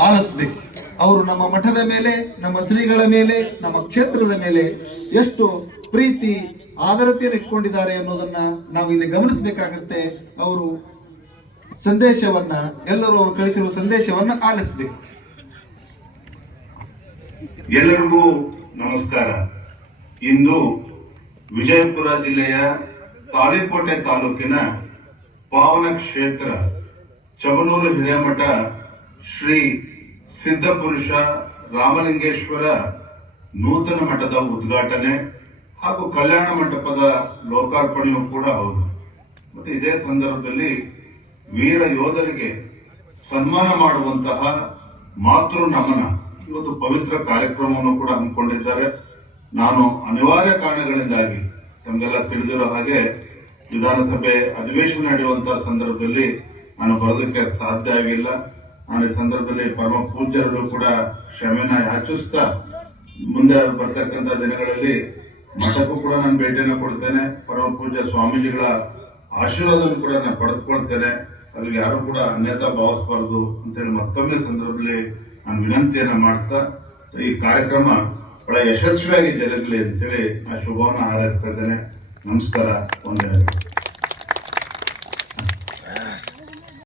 ಆಲಿಸ್ಬೇಕು. ಅವರು ನಮ್ಮ ಮಠದ ಮೇಲೆ, ನಮ್ಮ ಶ್ರೀಗಳ ಮೇಲೆ, ನಮ್ಮ ಕ್ಷೇತ್ರದ ಮೇಲೆ ಎಷ್ಟು ಪ್ರೀತಿ, ಆದರತೆಯನ್ನು ಇಟ್ಕೊಂಡಿದ್ದಾರೆ ಅನ್ನೋದನ್ನ ನಾವು ಇಲ್ಲಿ ಗಮನಿಸಬೇಕಾಗತ್ತೆ. ಅವರು ಸಂದೇಶವನ್ನ, ಎಲ್ಲರೂ ಅವರು ಕಳಿಸಿರುವ ಸಂದೇಶವನ್ನ ಆಲಿಸ್ಬೇಕು. ಎಲ್ಲರಿಗೂ ನಮಸ್ಕಾರ. ಇಂದು ವಿಜಯಪುರ ಜಿಲ್ಲೆಯ ತಾಳಿಕೋಟೆ ತಾಲೂಕಿನ ಪಾವನ ಕ್ಷೇತ್ರ, ಚಬನೂರು ಹಿರೇಮಠ ಶ್ರೀ ಸಿದ್ಧಪುರುಷ ರಾಮಲಿಂಗೇಶ್ವರ ನೂತನ ಮಠದ ಉದ್ಘಾಟನೆ ಹಾಗೂ ಕಲ್ಯಾಣ ಮಂಟಪದ ಲೋಕಾರ್ಪಣೆಯೂ ಕೂಡ ಹೌದು. ಮತ್ತೆ ಇದೇ ಸಂದರ್ಭದಲ್ಲಿ ವೀರ ಯೋಧರಿಗೆ ಸನ್ಮಾನ ಮಾಡುವಂತಹ ಮಾತೃ ನಮನ, ಇವತ್ತು ಪವಿತ್ರ ಕಾರ್ಯಕ್ರಮವನ್ನು ಕೂಡ ಹಮ್ಮಿಕೊಂಡಿದ್ದಾರೆ. ನಾನು ಅನಿವಾರ್ಯ ಕಾರಣಗಳಿಂದಾಗಿ ತಮಗೆಲ್ಲ ತಿಳಿದಿರೋ ಹಾಗೆ ವಿಧಾನಸಭೆ ಅಧಿವೇಶನ ನಡೆಯುವಂತಹ ಸಂದರ್ಭದಲ್ಲಿ ನಾನು ಬರೋದಕ್ಕೆ ಸಾಧ್ಯ ಆಗಿಲ್ಲ. ಈ ಸಂದರ್ಭದಲ್ಲಿ ಪರಮ ಪೂಜ್ಯರು ಕೂಡ ಕ್ಷಮೆನ ಯಾಚಿಸ್ತಾ ಮುಂದೆ ಬರ್ತಕ್ಕಂಥ ದಿನಗಳಲ್ಲಿ ಮಠಕ್ಕೂ ಕೂಡ ನಾನು ಭೇಟಿಯನ್ನು ಕೊಡ್ತೇನೆ. ಪರಮ ಪೂಜ್ಯ ಸ್ವಾಮೀಜಿಗಳ ಆಶೀರ್ವಾದವನ್ನು ಕೂಡ ನಾನು ಪಡೆದುಕೊಳ್ತೇನೆ. ಅಲ್ಲಿಗೆ ಯಾರು ಕೂಡ ಅನ್ಯತಾ ಭಾವಿಸಬಾರದು ಅಂತೇಳಿ ಮತ್ತೊಮ್ಮೆ ಸಂದರ್ಭದಲ್ಲಿ ನಾನು ವಿನಂತಿಯನ್ನ ಮಾಡ್ತಾ, ಈ ಕಾರ್ಯಕ್ರಮ ಬಹಳ ಯಶಸ್ವಿಯಾಗಿ ಜರುಗಲಿ ಅಂತೇಳಿ ಆ ಶುಭವನ್ನು ಹಾರೈಸ್ತಾ ಇದ್ದೇನೆ. ನಮಸ್ಕಾರ. ವಂದನೆಗಳು.